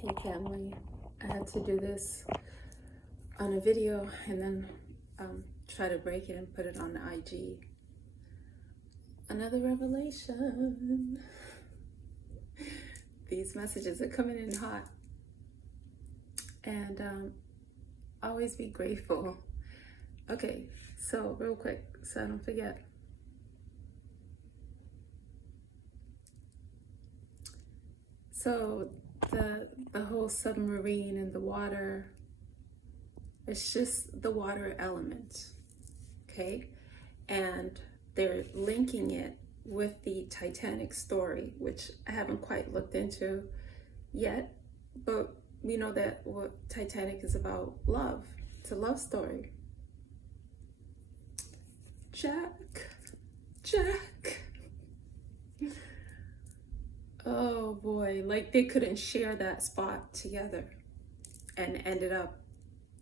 Hey family, I had to do this on a video and then try to break it and put it on the IG. Another revelation. These messages are coming in hot. And always be grateful. Okay, so real quick, so I don't forget. So the whole submarine and the water, it's just the water element, okay? And they're linking it with the Titanic story, which I haven't quite looked into yet, but we know that what Titanic is about, love. It's a love story. Jack. Oh boy, like they couldn't share that spot together and ended up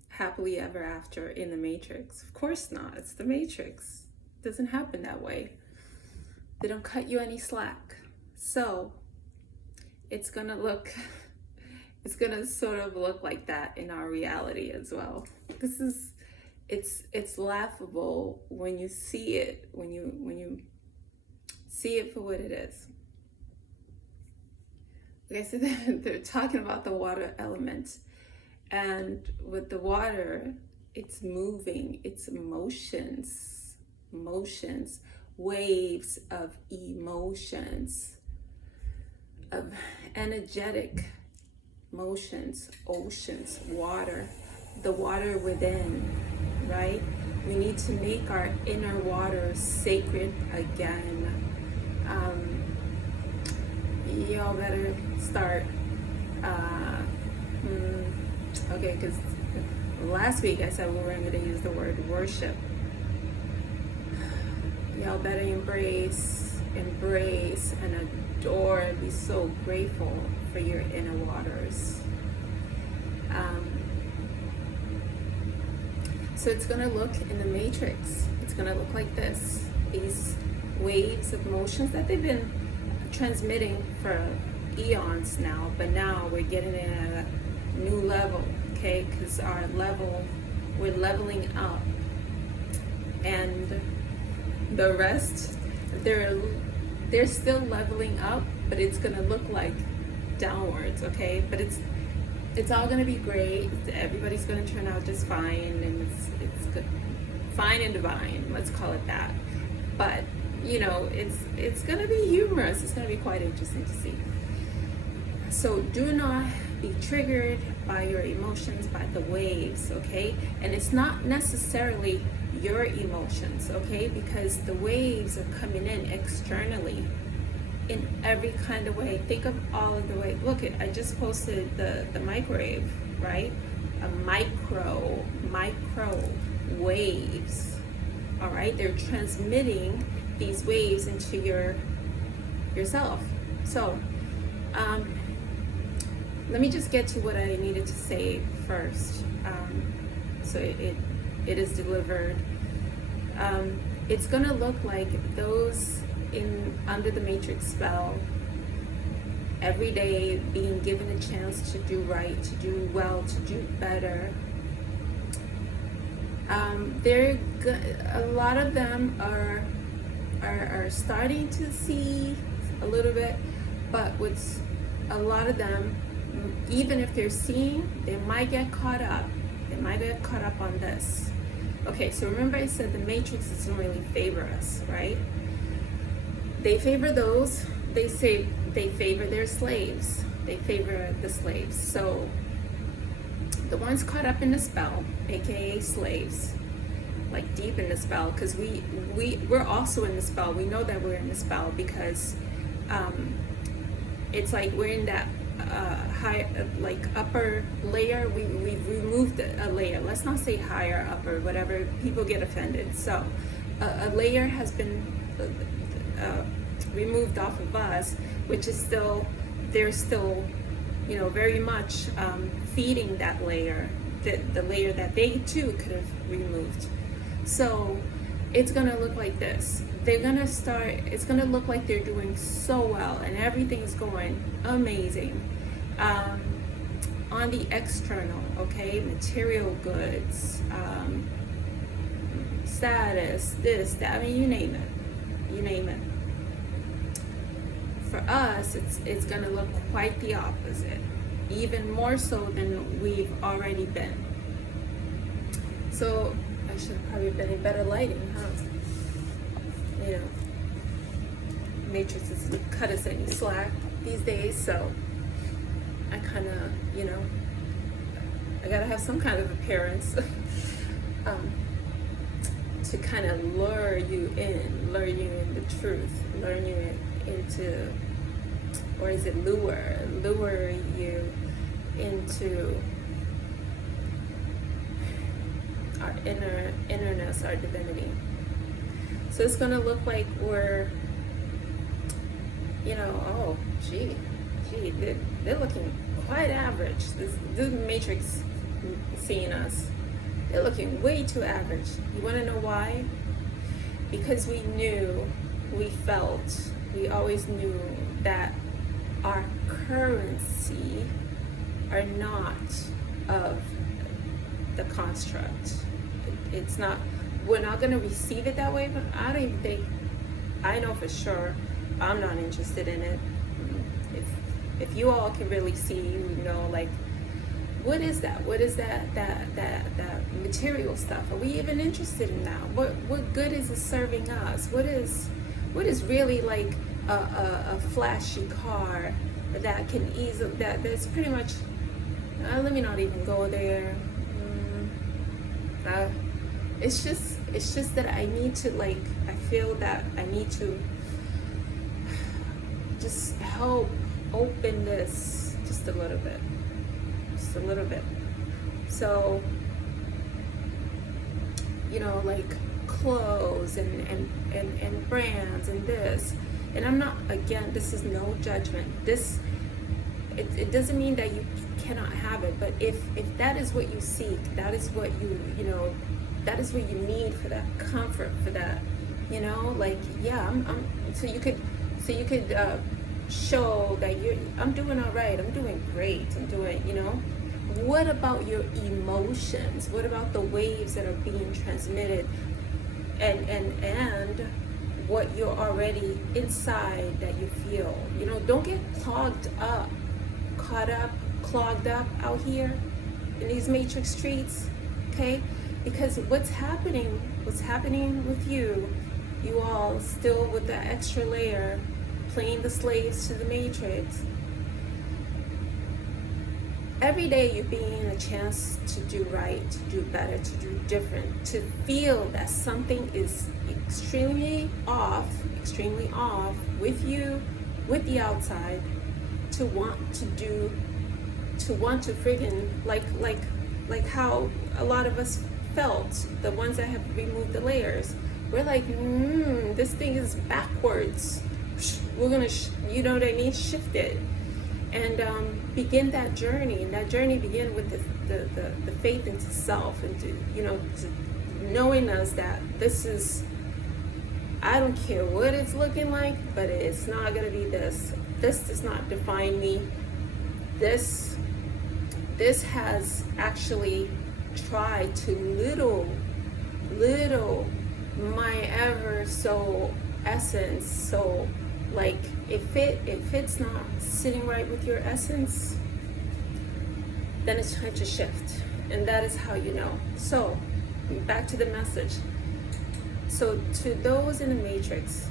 happily ever after in the Matrix. Of course not, it's the Matrix. It doesn't happen that way. They don't cut you any slack. So it's gonna sort of look like that in our reality as well. It's laughable when you see it, when you see it for what it is. Okay, so they're talking about the water element, and with the water, it's moving, it's motions, waves of emotions, of energetic motions, oceans, water, the water within, right? We need to make our inner water sacred again. Y'all better start, okay, because last week I said we were going to use the word worship. Y'all better embrace and adore and be so grateful for your inner waters. So it's going to look in the Matrix, it's going to look like this. These waves of motions that they've been transmitting for eons now, but now we're getting it at a new level, okay? Because we're leveling up, and the rest, they're still leveling up, but it's gonna look like downwards, okay? But it's all gonna be great. Everybody's gonna turn out just fine, and it's good, fine and divine. Let's call it that. But you know, it's gonna be humorous. It's gonna be quite interesting to see. So do not be triggered by your emotions, by the waves, okay? And it's not necessarily your emotions, okay? Because the waves are coming in externally in every kind of way. Think of all of the ways. Look, I just posted the microwave, right? A micro waves, all right? They're transmitting these waves into yourself. So let me just get to what I needed to say first. So it is delivered. It's gonna look like those under the Matrix spell, every day being given a chance to do right, to do well, to do better. A lot of them are starting to see a little bit, but with a lot of them, even if they're seeing, they might get caught up. They might get caught up on this. Okay, so remember I said the Matrix doesn't really favor us, right? They favor those, they say they favor their slaves. They favor the slaves. So the ones caught up in the spell, aka slaves, like deep in the spell, because we're also in the spell. We know that we're in the spell because it's like we're in that high, like upper layer. We've removed a layer. Let's not say higher, upper, whatever. People get offended. So a layer has been removed off of us, which is still, they're still, you know, very much feeding that layer, the layer that they too could have removed. So it's gonna look like this. It's gonna look like they're doing so well and everything's going amazing. on the external, okay, material goods, status, this, that, I mean, you name it, you name it. For us, it's gonna look quite the opposite, even more so than we've already been. So I should have probably been in better lighting, huh? You know, Matrix doesn't cut us any slack these days, so I kind of, you know, I gotta have some kind of appearance to kind of lure you in the truth, lure you into, or is it lure you into our innerness, our divinity. So it's gonna look like we're, you know, oh, gee, they're looking quite average. This Matrix seeing us, they're looking way too average. You want to know why? Because we always knew that our currency are not of the construct. It's not, we're not going to receive it that way, but I don't even think, I know for sure I'm not interested in it. If you all can really see, you know, like, what is that? What is that material stuff? Are we even interested in that? What good is it serving us? What is really like a flashy car that can easily, that's pretty much, let me not even go there. It's just that I need to, like, I feel that I need to just help open this just a little bit. So, you know, like clothes and brands and this, and I'm not, again, this is no judgment. It doesn't mean that you cannot have it, but if that is what you seek, that is what you know, that is what you need for that comfort, for that, you know, like, yeah, so you could show that I'm doing all right, I'm doing great, I'm doing, you know. What about your emotions? What about the waves that are being transmitted, and what you're already inside that you feel? You know, don't get clogged up, clogged up out here in these matrix streets, okay? Because what's happening with you all still with that extra layer, playing the slaves to the matrix. Every day you're being a chance to do right, to do better, to do different, to feel that something is extremely off with you, with the outside, to want to friggin' like how a lot of us felt, the ones that have removed the layers. We're like, this thing is backwards. We're gonna, you know what I mean, shift it. And begin that journey, and that journey begin with the faith into self, and to, you know, to knowing us that this is, I don't care what it's looking like, but it's not gonna be this. This does not define me. This has actually tried to little my ever so essence. So, like, if it's not sitting right with your essence, then it's time to shift, and that is how you know. So, back to the message. So, to those in the matrix,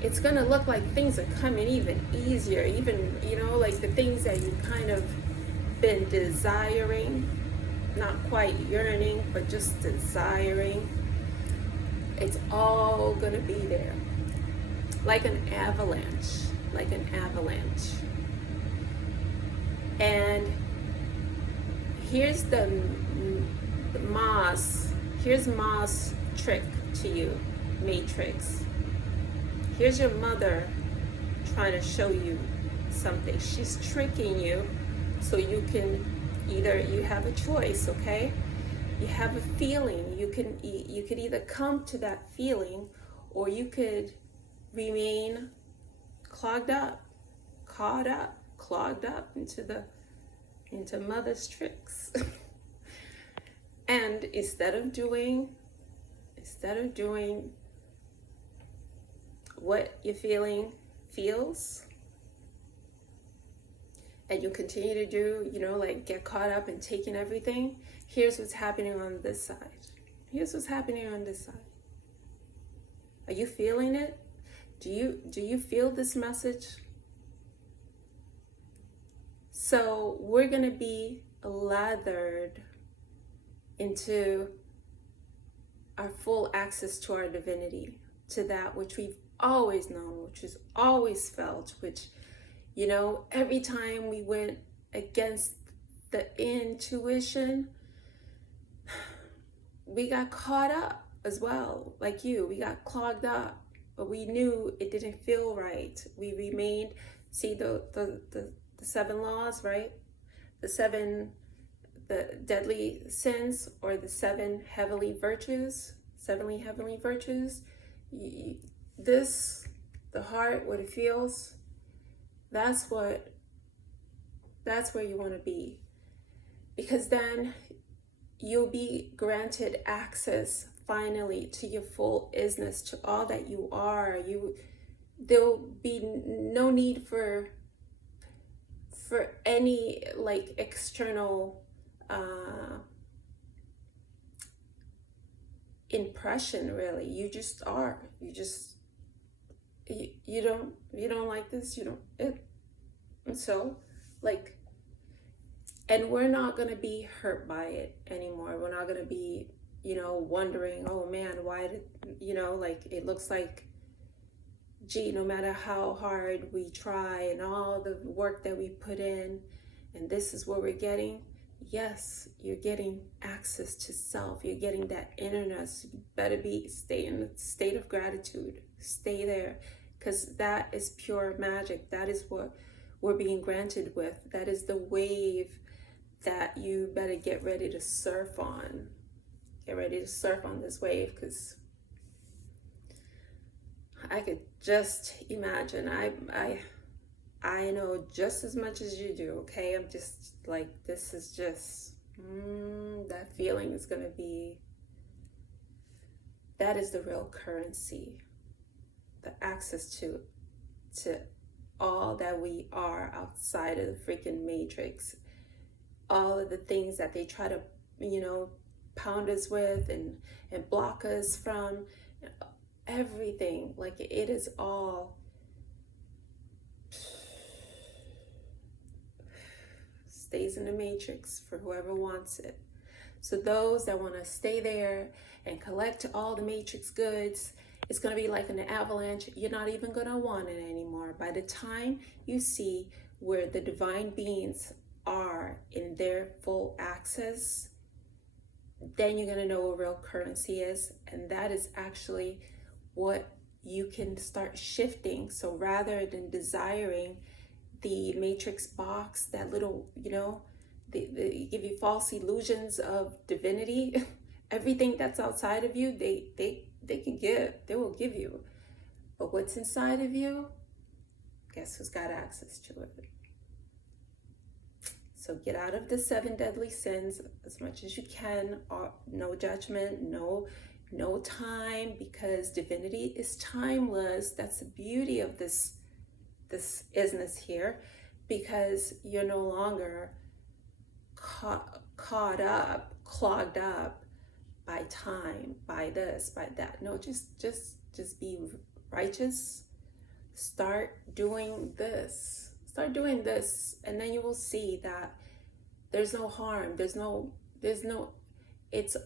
it's gonna look like things are coming even easier, even, you know, like the things that you kind of been desiring, not quite yearning, but just desiring. It's all gonna be there, like an avalanche, And here's here's Ma's trick to you, Matrix. Here's your mother trying to show you something. She's tricking you, so you can you have a choice, okay? You have a feeling. You could either come to that feeling, or you could remain clogged up, caught up, clogged up into mother's tricks. And instead of doing what your feeling feels, and you continue to do, like get caught up in taking everything, here's what's happening on this side. Here's what's happening on this side. Are you feeling it? Do you feel this message? So we're going to be lathered into our full access to our divinity, to that which we've always known, which is always felt, which, every time we went against the intuition, we got caught up as well. Like we got clogged up, but we knew it didn't feel right. We remained, see the 7 laws, right? The deadly sins, or the 7 heavenly virtues. The heart, what it feels, that's where you want to be, because then you'll be granted access finally to your full isness, to all that you are. There'll be no need for any external impression, really. You just are. You don't like this, and so and we're not going to be hurt by it anymore. We're not going to be wondering, oh man, why did it looks like, gee, no matter how hard we try and all the work that we put in, and this is what we're getting. Yes, you're getting access to self. You're getting that innerness. You better stay in a state of gratitude. Stay there, because that is pure magic. That is what we're being granted with. That is the wave that you better get ready to surf on. Get ready to surf on this wave, because I could just imagine. I know just as much as you do, okay? I'm just this is just, that feeling is going to be, that is the real currency. The access to all that we are outside of the freaking matrix. All of the things that they try to, pound us with and block us from. Everything, it is all stays in the matrix for whoever wants it. So those that want to stay there and collect all the matrix goods, it's going to be like an avalanche. You're not even going to want it anymore. By the time you see where the divine beings are in their full access, then you're going to know what real currency is. And that is actually what you can start shifting. So rather than desiring the matrix box, that little, they give you false illusions of divinity, everything that's outside of you, they will give you. But what's inside of you, guess who's got access to it? So get out of the 7 deadly sins as much as you can. No judgment, no time, because divinity is timeless. That's the beauty of this isness here, because you're no longer caught up, clogged up by time, by this, by that. No, just be righteous. Start doing this, and then you will see that there's no harm. There's no. It's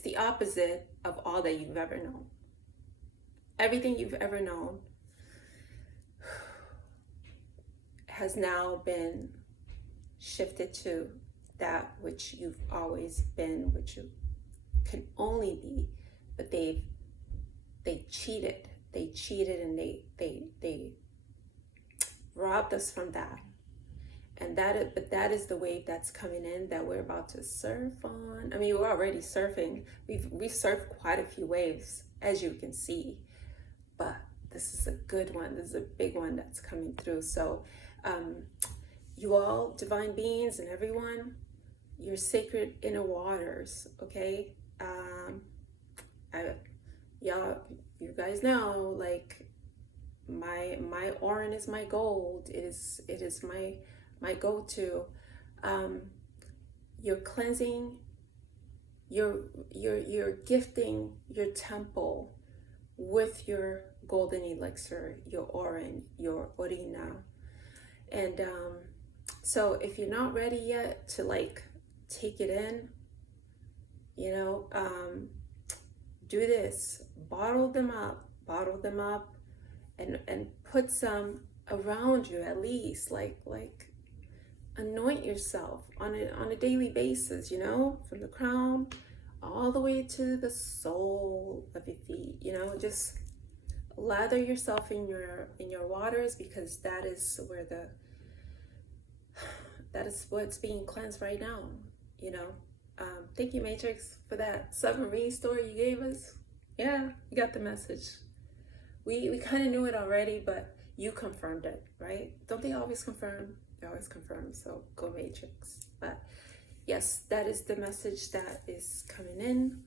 the opposite of all that you've ever known. Everything you've ever known has now been shifted to that which you've always been, which you can only be. But they cheated. They cheated, and they robbed us from that. And that is the wave that's coming in, that we're about to surf on. I mean, we're already surfing. We've surfed quite a few waves, as you can see. But this is a good one. This is a big one that's coming through. So you all, divine beings and everyone, your sacred inner waters, okay? Y'all, you guys know, like, my Orin is my gold. It is my go-to. You're cleansing, you're gifting your temple with your golden elixir, your Orin, your Orina. And so if you're not ready yet to like take it in, you know, do this, bottle them up, and put some around you, at least, like anoint yourself on a daily basis, you know, from the crown all the way to the sole of your feet. You know, just lather yourself in your waters, because that is what's being cleansed right now, you know. Thank you, Matrix, for that submarine story you gave us. Yeah, you got the message. We kind of knew it already, but you confirmed it, right? Don't they always confirm? They always confirm. So go, Matrix. But yes, that is the message that is coming in.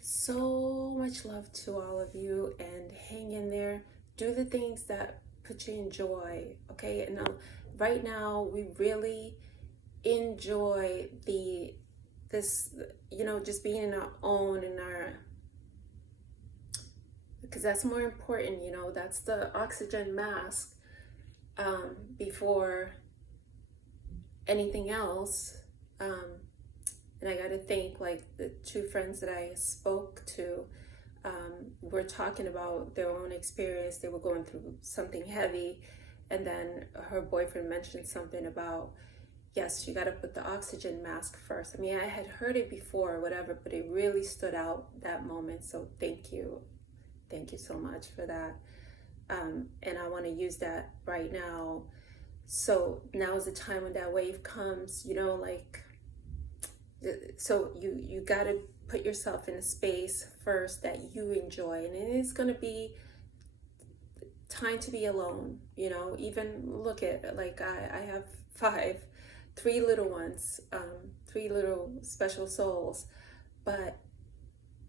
So much love to all of you, and hang in there. Do the things that put you in joy, okay? And now, right now, we really enjoy this, you know, just being in our own, because that's more important, you know. That's the oxygen mask before anything else. And I got to think, like, the two friends that I spoke to were talking about their own experience. They were going through something heavy, and then her boyfriend mentioned something about, yes, you got to put the oxygen mask first. I mean, I had heard it before or whatever, but it really stood out that moment. So thank you so much for that. And I want to use that right now. So now is the time when that wave comes, you know, like, so you got to put yourself in a space first that you enjoy. And it is going to be time to be alone, you know. Even look at, like, I have three little ones, 3 little special souls, but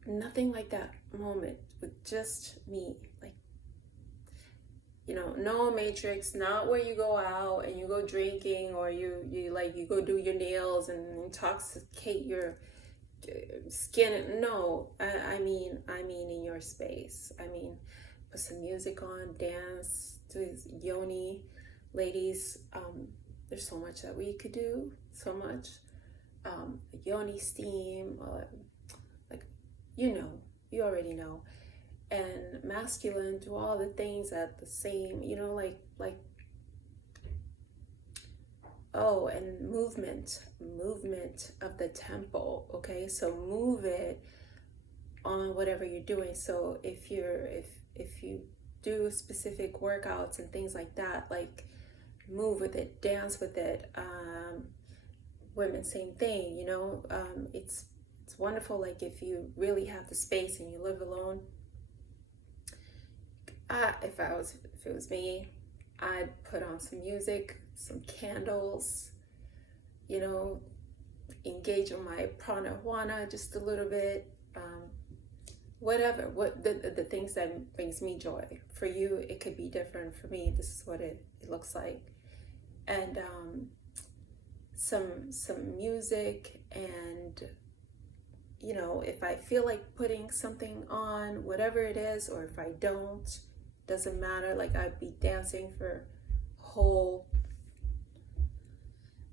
nothing like that moment with just me. Like, you know, no Matrix, not where you go out and you go drinking, or you go do your nails and intoxicate your skin. No, I mean in your space. I mean, put some music on, dance to his yoni. Ladies, there's so much that we could do, so much. Yoni steam, like, you know, you already know. And masculine, do all the things at the same, you know, like, oh, and movement of the temple, okay? So move it on whatever you're doing. So if you do specific workouts and things like that, like, move with it, dance with it. Women, same thing, you know. It's wonderful, like, if you really have the space and you live alone. If it was me, I'd put on some music, some candles, you know, engage on my pranayama just a little bit, whatever, what the things that brings me joy. For you, it could be different. For me, this is what it looks like. And some music, and, you know, if I feel like putting something on, whatever it is, or if I don't, doesn't matter. Like, I'd be dancing for a whole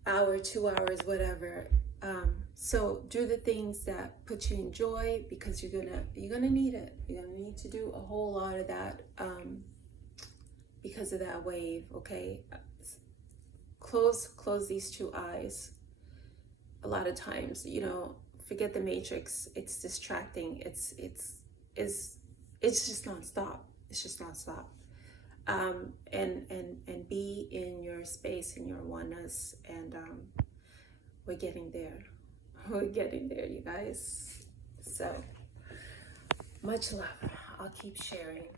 hour, 2 hours, whatever. So do the things that put you in joy, because you're gonna need it. You're gonna need to do a whole lot of that because of that wave. Okay, close these 2 eyes. A lot of times, you know, forget the Matrix. It's distracting. It's just nonstop. It's just nonstop. And be in your space, in your oneness, and we're getting there. We're getting there, you guys. So much love. I'll keep sharing.